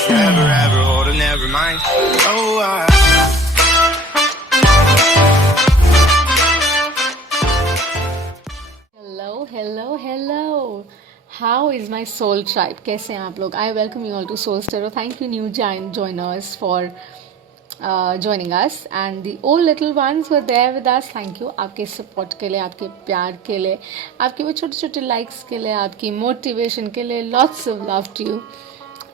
forever, ever hold or never mind. Oh, Hello, hello, hello. How is my soul tribe? कैसे हैं आप लोग? I welcome you all to Soul Stereo. Thank you new joiners for joining us, and the old little ones who are there with us. Thank you आपके support के लिए, आपके प्यार के लिए, आपके वो छोटे छोटे likes के लिए, आपकी motivation के लिए. Lots of love to you.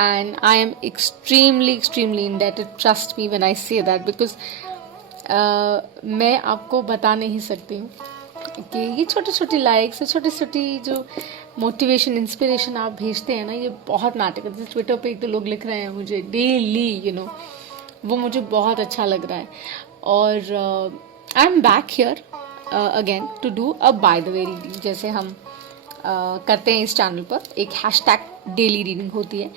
And I am extremely indebted. Trust me when I say that, because मैं आपको बता नहीं सकती हूँ कि ये छोटी छोटी लाइक्स, छोटी छोटी जो मोटिवेशन इंस्पिरेशन आप भेजते हैं ना, ये बहुत मैटर करते हैं. ट्विटर पे एक तो लोग लिख रहे हैं मुझे डेली, वो मुझे बहुत अच्छा लग रहा है. और I am back here again to do a by the way reading. जैसे हम करते हैं इस चैनल पर, एक हैशटैग डेली रीडिंग होती है,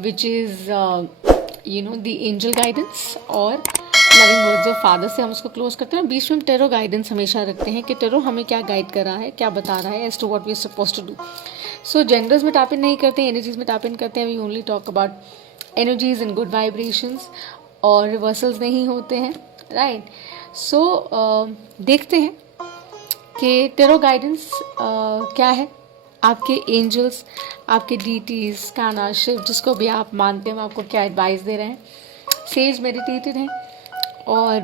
which is the angel guidance और लविंग वर्ड्स ऑफ फादर से हम उसको क्लोज करते हैं. बीच में हम टेरो गाइडेंस हमेशा रखते हैं कि टेरो हमें क्या गाइड कर रहा है, क्या बता रहा है, as to what we are suppose to do. So genders में टैप इन नहीं करते हैं, एनर्जीज में टैप इन करते हैं. We only talk about energies in good vibrations, और रिवर्सल्स नहीं होते हैं, राइट. सो देखते हैं कि टेरो गाइडेंस क्या है. आपके एंजल्स, आपके डीटीज, कान्हा, शिव, जिसको भी आप मानते हैं, आपको क्या एडवाइस दे रहे हैं. सेज मेडिटेटेड हैं. और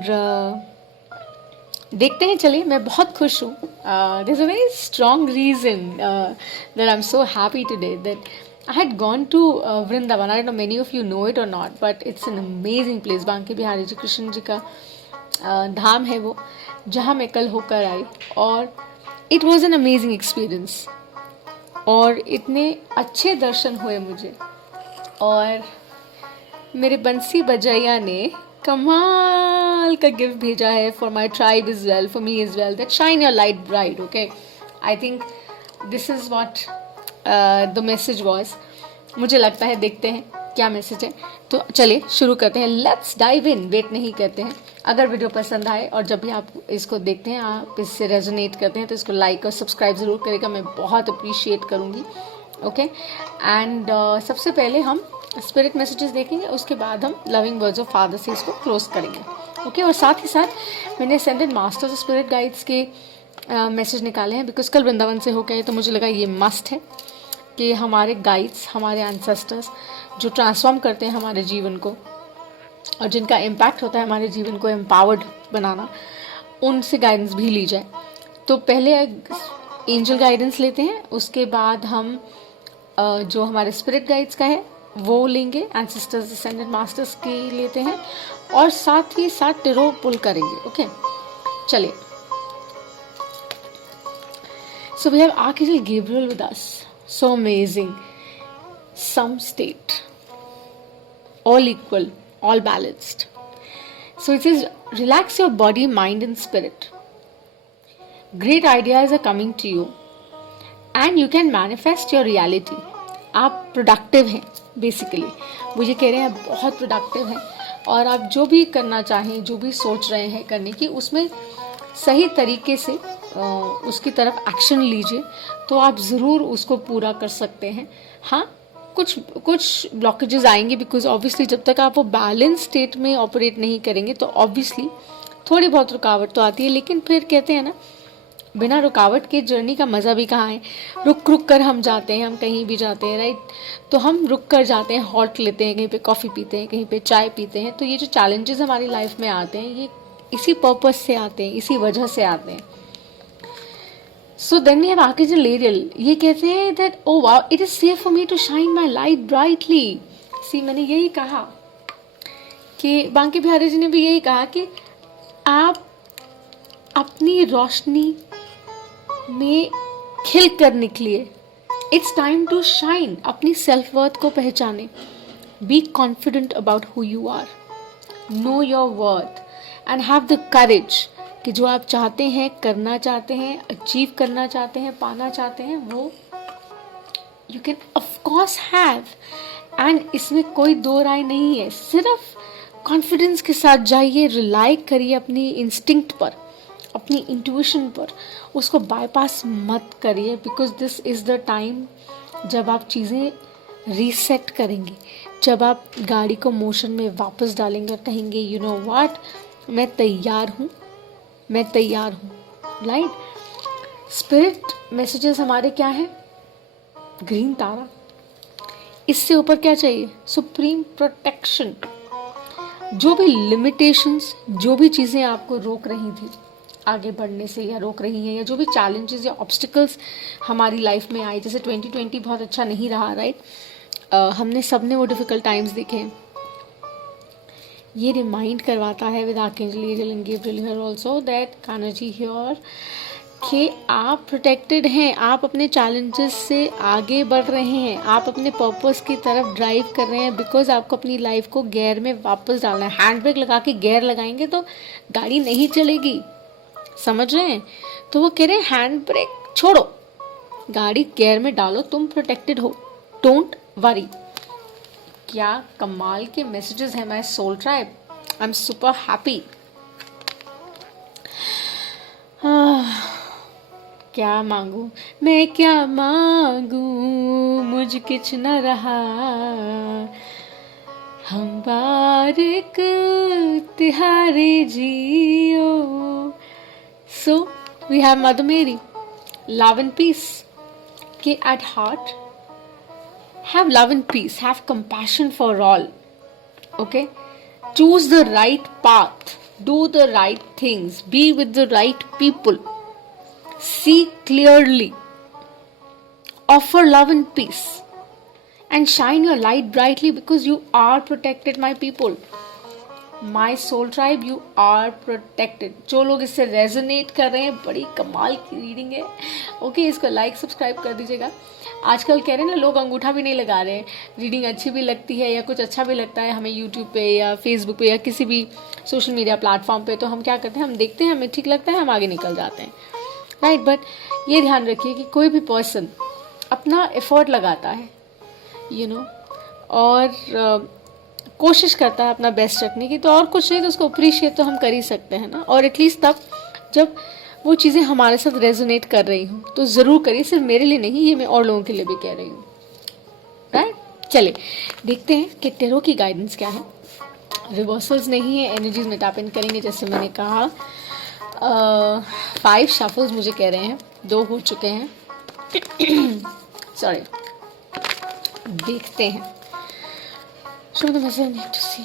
देखते हैं. चलिए, मैं बहुत खुश हूँ. There is a very strong reason that I am so happy today that I had gone to Vrindavan. I don't know many of you know it or not, but it's an amazing place. Banke Bihari ji, Krishna ji का धाम है वो, जहाँ मैं कल होकर आई. और it was an amazing experience. और इतने अच्छे दर्शन हुए मुझे. और मेरे बंसी बजैया ने कमाल का गिफ्ट भेजा है for my tribe is well, for me is well, that shine your light bright. Okay, I think this is what the message was. मुझे लगता है, देखते हैं क्या मैसेज है. तो चलिए शुरू करते हैं. Let's dive in. वेट नहीं करते हैं. अगर वीडियो पसंद आए और जब भी आप इसको देखते हैं, आप इससे रेजोनेट करते हैं, तो इसको लाइक और सब्सक्राइब ज़रूर करेगा. मैं बहुत अप्रिशिएट करूँगी. ओके, एंड सबसे पहले हम स्पिरिट मैसेजेस देखेंगे, उसके बाद हम लविंग वर्ड्स ऑफ फादर से इसको क्लोज करेंगे. ओके, और साथ ही साथ मैंने असेंडेड मास्टर्स स्पिरिट गाइड्स के मैसेज निकाले हैं, बिकॉज कल वृंदावन से होकर आए, तो मुझे लगा ये मस्ट है कि हमारे गाइड्स, हमारे एंसेस्टर्स जो ट्रांसफॉर्म करते हैं हमारे जीवन को, और जिनका इम्पैक्ट होता है हमारे जीवन को एम्पावर्ड बनाना, उनसे गाइडेंस भी ली जाए. तो पहले एंजल गाइडेंस लेते हैं, उसके बाद हम जो हमारे स्पिरिट गाइड्स का है वो लेंगे, एंसेस्टर्स, असेंडेड मास्टर्स के लेते हैं, और साथ ही साथ टेरो पुल करेंगे. ओके, चलिए. So we have archangel Gabriel with us. So amazing. Some state, all equal, all balanced. So it says, relax your body, mind and spirit. Great ideas are coming to you and you can manifest your reality. आप productive हैं basically. वो ये कह रहे हैं बहुत productive हैं, और आप जो भी करना चाहें, जो भी सोच रहे हैं करने की, उसमें सही तरीके से उसकी तरफ एक्शन लीजिए, तो आप ज़रूर उसको पूरा कर सकते हैं. हाँ, कुछ ब्लॉकेजेस आएंगे, बिकॉज ऑब्वियसली जब तक आप वो बैलेंस स्टेट में ऑपरेट नहीं करेंगे, तो ऑब्वियसली थोड़ी बहुत रुकावट तो आती है. लेकिन फिर कहते हैं ना, बिना रुकावट के जर्नी का मज़ा भी कहाँ है. रुक रुक कर हम जाते हैं, हम कहीं भी जाते हैं, राइट. तो हम रुक कर जाते हैं, हॉल्ट लेते हैं, कहीं पे कॉफ़ी पीते हैं, कहीं पे चाय पीते हैं. तो ये जो चैलेंजेस हमारी लाइफ में आते हैं, ये इसी पर्पस से आते हैं, इसी वजह से आते हैं. So then we have Archangel Ariel. ये कहते हैं that oh wow, it is safe for me to shine my light brightly. See, मैंने यही कहा कि बांके बिहारी जी ने भी यही कहा कि आप अपनी रोशनी में खिल कर निकलिए. It's time to shine. अपनी सेल्फ वर्थ को पहचाने. Be confident about who you are. Know your worth and have the courage कि जो आप चाहते हैं, करना चाहते हैं, अचीव करना चाहते हैं, पाना चाहते हैं, वो you can of course have. And इसमें कोई दो राय नहीं है. सिर्फ कॉन्फिडेंस के साथ जाइए, रिलाई करिए अपनी इंस्टिंक्ट पर, अपनी इंट्यूशन पर. उसको बाईपास मत करिए, because this is the time जब आप चीज़ें रीसेट करेंगे. जब आप गाड़ी को मोशन में वापस डालेंगे और कहेंगे यू नो व्हाट, मैं तैयार हूँ, मैं तैयार हूँ, राइट। स्पिरिट मैसेजेस हमारे क्या हैं? ग्रीन तारा। इससे ऊपर क्या चाहिए? Supreme protection. जो भी लिमिटेशंस, जो भी चीज़ें आपको रोक रही थी आगे बढ़ने से या रोक रही हैं, या जो भी चैलेंजेस या ऑब्स्टिकल्स हमारी लाइफ में आए, जैसे 2020 बहुत अच्छा नहीं रहा, राइट। हमने सबने वो डिफ़िकल्ट टाइम्स देखे हैं। ये रिमाइंड करवाता है with archangel Ariel and Gabriel here also that Kanha ji here कि आप प्रोटेक्टेड हैं, आप अपने चैलेंजेस से आगे बढ़ रहे हैं, आप अपने पर्पस की तरफ ड्राइव कर रहे हैं, बिकॉज आपको अपनी लाइफ को गियर में वापस डालना है। हैंड ब्रेक लगा के गियर लगाएंगे तो गाड़ी नहीं चलेगी, समझ रहे हैं। तो वो कह रहे हैं हैंड ब्रेक छोड़ो, गाड़ी गियर में डालो, तुम प्रोटेक्टेड हो, डोंट वरी। क्या कमाल के मैसेजेस हैं my soul tribe, I am super happy. क्या मांगू मैं, क्या मांगू, मुझ किछ न रहा, हम बारिक तिहारी जियो। So we have Mother Mary, love and peace. Okay, at heart, have love and peace, have compassion for all. Okay, choose the right path, do the right things, be with the right people, see clearly, offer love and peace, and shine your light brightly because you are protected, my people. My soul tribe, you are protected. जो लोग इससे resonate कर रहे हैं, बड़ी कमाल की reading है। ओके, इसको लाइक सब्सक्राइब कर दीजिएगा। आजकल कह रहे हैं ना, लोग अंगूठा भी नहीं लगा रहे हैं। रीडिंग अच्छी भी लगती है या कुछ अच्छा भी लगता है हमें यूट्यूब पे या फेसबुक पे या किसी भी सोशल मीडिया प्लेटफॉर्म पे, तो हम क्या करते हैं, हम देखते हैं, हमें ठीक लगता है, हम आगे निकल जाते हैं, राइट। बट ये ध्यान रखिए कि कोई भी पर्सन अपना एफर्ट लगाता है, यू नो, और कोशिश करता है अपना बेस्ट रखने की, तो और कुछ नहीं तो उसको अप्रिशिएट तो हम कर ही सकते हैं ना। और एटलीस्ट तब जब वो चीज़ें हमारे साथ रेजोनेट कर रही हूँ तो ज़रूर करिए, सिर्फ मेरे लिए नहीं, ये मैं और लोगों के लिए भी कह रही हूँ, राइट। चलिए देखते हैं कि टेरो की गाइडेंस क्या है। रिवर्सल्स नहीं है, एनर्जीज में टैप इन करेंगे, जैसे मैंने कहा। 5 शफल्स मुझे कह रहे हैं, 2 हो चुके हैं। सॉरी, देखते हैं। Show the message I need to see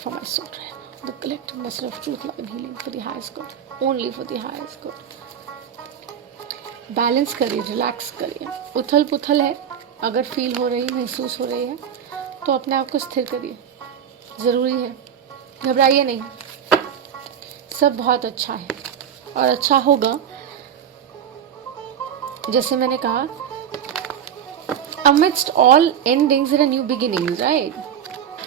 for my soul tribe. The collective message of truth, love and healing for the highest good. Only for the highest good. Balance करिए, रिलैक्स करिए। उथल पुथल है, अगर feel हो रही, महसूस हो रही है तो अपने आप को स्थिर करिए, ज़रूरी है। घबराइए नहीं, सब बहुत अच्छा है और अच्छा होगा। जैसे मैंने कहा, amidst all endings there are new beginnings, right?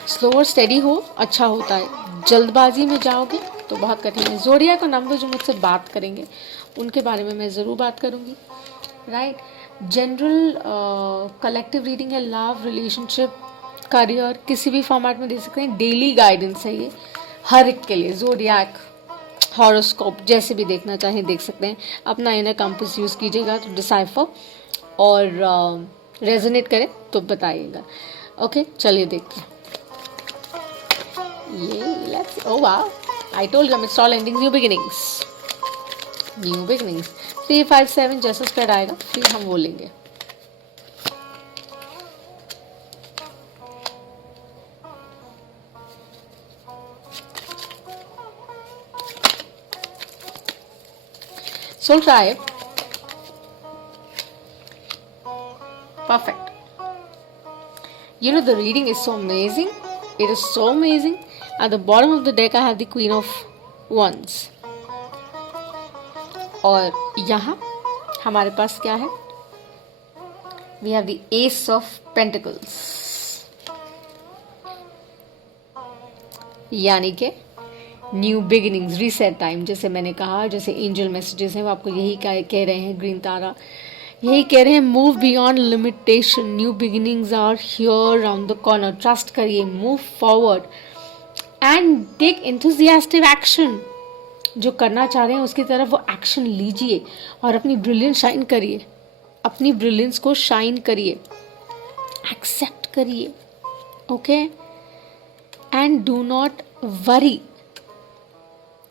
Slower steady हो, अच्छा होता है। जल्दबाजी में जाओगे तो बहुत कठिन है। ज़ोडिया का नंबर जो मुझसे बात करेंगे उनके बारे में मैं ज़रूर बात करूँगी, राइट। जनरल कलेक्टिव रीडिंग है, लव, रिलेशनशिप, करियर, किसी भी फॉर्मेट में दे सकते हैं। डेली गाइडेंस है ये हर एक के लिए। ज़ोडियाक, हॉरोस्कोप, जैसे भी देखना चाहें देख सकते हैं। अपना इनर कंपास यूज़ कीजिएगा तो डिसाइफर, और रेजोनेट करे तो बताइएगा। ओके, चलिए देखते हैं। Let's, oh wow, I told you it's all endings, new beginnings, new beginnings। 3, 5, 7 जैसा स्प्रेड आएगा फिर हम वो लेंगे। Soul Tribe, perfect। You know the reading is so amazing, it is so amazing। At the bottom of the deck I have the Queen of Wands, और यहाँ हमारे पास क्या है, we have the Ace of Pentacles, यानी कि new beginnings, reset time. जैसे मैंने कहा, जैसे एंजल मैसेजेस हैं वो आपको यही कह रहे हैं, ग्रीन तारा यही कह रहे हैं, move beyond limitation, new beginnings are here round the corner. Trust करिए, move forward and take enthusiastic action. जो करना चाह रहे हैं उसकी तरफ वो एक्शन लीजिए और अपनी ब्रिलियंस शाइन करिए, अपनी ब्रिलियंस को शाइन करिए, एक्सेप्ट करिए, Okay? And do not worry,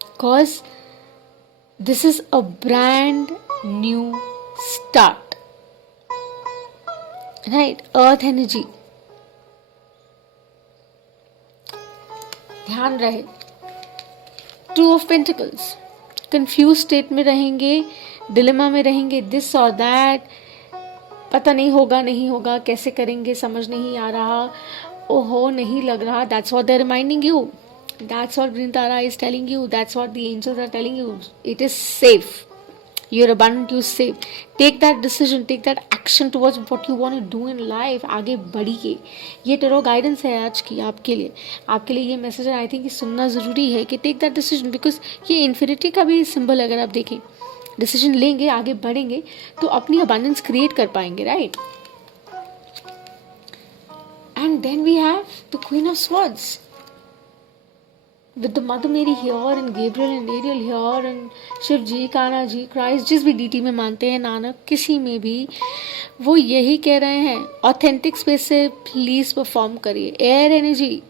because this is a brand new start. Right? Earth energy. ध्यान रहे. Two of Pentacles. Confused state में रहेंगे, डिलेमा में रहेंगे, this or that, पता नहीं होगा नहीं होगा, कैसे करेंगे समझ नहीं आ रहा, ओहो नहीं लग रहा. That's what they're reminding you. That's what Vrindara is telling you. That's what the angels are telling you. It is safe. You're abundant, you're safe. Take that decision, take that action towards what you want to do in life. आगे बढ़िए. ये tarot guidance है आज की आपके लिए ये message है. आई थिंक ये सुनना ज़रूरी है कि टेक दैट डिसीजन, बिकॉज ये इन्फिनिटी का भी सिंबल अगर आप देखें, डिसीजन लेंगे आगे बढ़ेंगे तो अपनी अबंडेंस क्रिएट कर पाएंगे. Right? And then we have the queen of swords with the Mother Mary here and Gabriel and Ariel here and Shiva ji, Kanha ji, Christ, जिस भी डीटी में मानते हैं, नानक, किसी में भी वो यही कह रहे हैं, ऑथेंटिक स्पेस से प्लीज परफॉर्म करिए. एयर एनर्जी,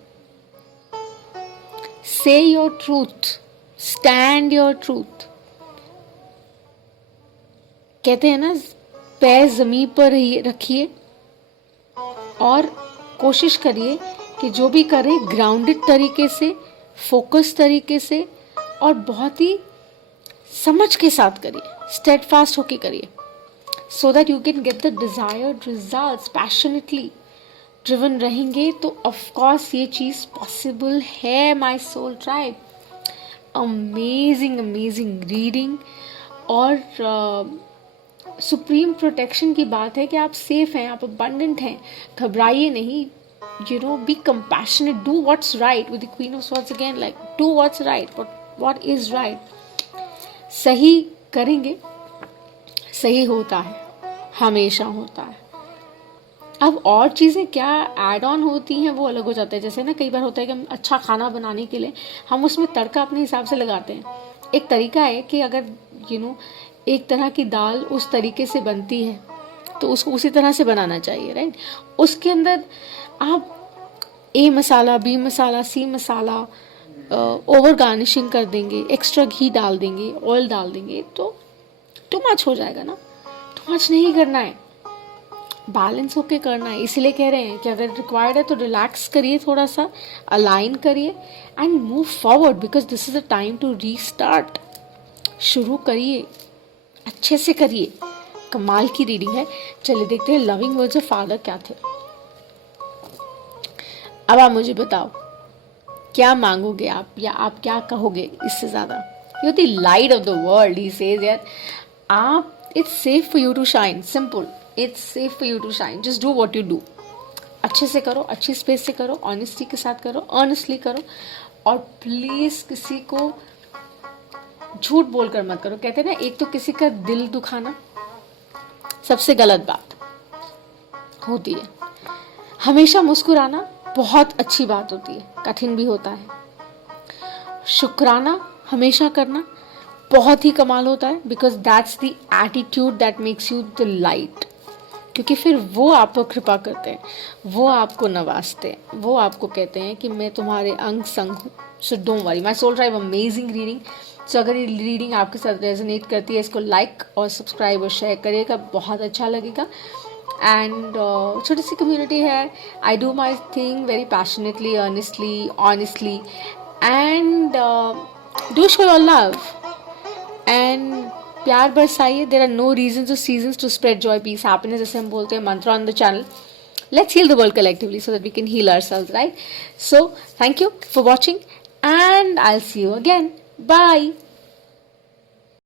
से your truth, stand your truth. कहते हैं ना, पैर जमीन पर रखिए और कोशिश करिए कि जो भी करें ग्राउंडेड तरीके से, फोकस तरीके से और बहुत ही समझ के साथ करिए, स्टेडफास्ट होके करिए, so that you can get the desired results. Passionately driven रहेंगे तो ऑफ कोर्स ये चीज़ पॉसिबल है. My soul tribe, amazing reading और सुप्रीम प्रोटेक्शन की बात है कि आप सेफ हैं, आप अबंडेंट हैं. घबराइए नहीं. Be compassionate, do what's right. With the Queen of Swords again, like, do what's right, what is right. सही करेंगे, सही होता है, हमेशा होता है. अब और चीज़ें क्या ऐड ऑन होती हैं वो अलग हो जाता है. जैसे ना कई बार होता है कि हम अच्छा खाना बनाने के लिए हम उसमें तड़का अपने हिसाब से लगाते हैं. एक तरीका है कि अगर एक तरह की दाल उस तरीके से बनती है तो उसको उसी तरह से बनाना चाहिए. राइट? उसके अंदर आप ए मसाला, बी मसाला, सी मसाला, ओवर गार्निशिंग कर देंगे, एक्स्ट्रा घी डाल देंगे, ऑयल डाल देंगे तो टू मच हो जाएगा ना. टू मच नहीं करना है, बैलेंस होके करना है. इसलिए कह रहे हैं कि अगर रिक्वायर्ड है तो रिलैक्स करिए, थोड़ा सा अलाइन करिए and move forward, because this is the time to restart. शुरू करिए, अच्छे से करिए. कमाल की रीडिंग है. चलिए देखते हैं लविंग वर्ड्स ऑफ फादर क्या थे. अब आप मुझे बताओ क्या मांगोगे आप, या आप क्या कहोगे इससे ज्यादा. You the light of the world, he says यार आप, it's safe for you to shine. Simple, it's safe for you to shine. Just do what you do. अच्छे से करो, अच्छी स्पेस से करो, ऑनेस्टी के साथ करो, अर्नेस्टली करो, और प्लीज किसी को झूठ बोलकर मत करो. कहते हैं ना, एक तो किसी का दिल दुखाना सबसे गलत बात होती है. हमेशा मुस्कुराना बहुत अच्छी बात होती है, कठिन भी होता है. शुक्राना हमेशा करना बहुत ही कमाल होता है, because that's the attitude that makes you the light. क्योंकि फिर वो आपको कृपा करते हैं, वो आपको नवाजते हैं, वो आपको कहते हैं कि मैं तुम्हारे अंग संग हूँ. So don't worry. My soul tribe, amazing reading. सो अगर ये रीडिंग आपके साथ रेजोनेट करती है, इसको लाइक और सब्सक्राइब और शेयर करिएगा, बहुत अच्छा लगेगा. एंड छोटी सी कम्युनिटी है. I do my thing very passionately, earnestly, honestly, and do show your love and प्यार बरसाइए. There are no reasons or seasons to spread joy, peace, happiness, जैसे हम बोलते हैं मंत्र on the channel. Let's heal the world collectively so that we can heal ourselves, right? So, thank you for watching and I'll see you again. Bye.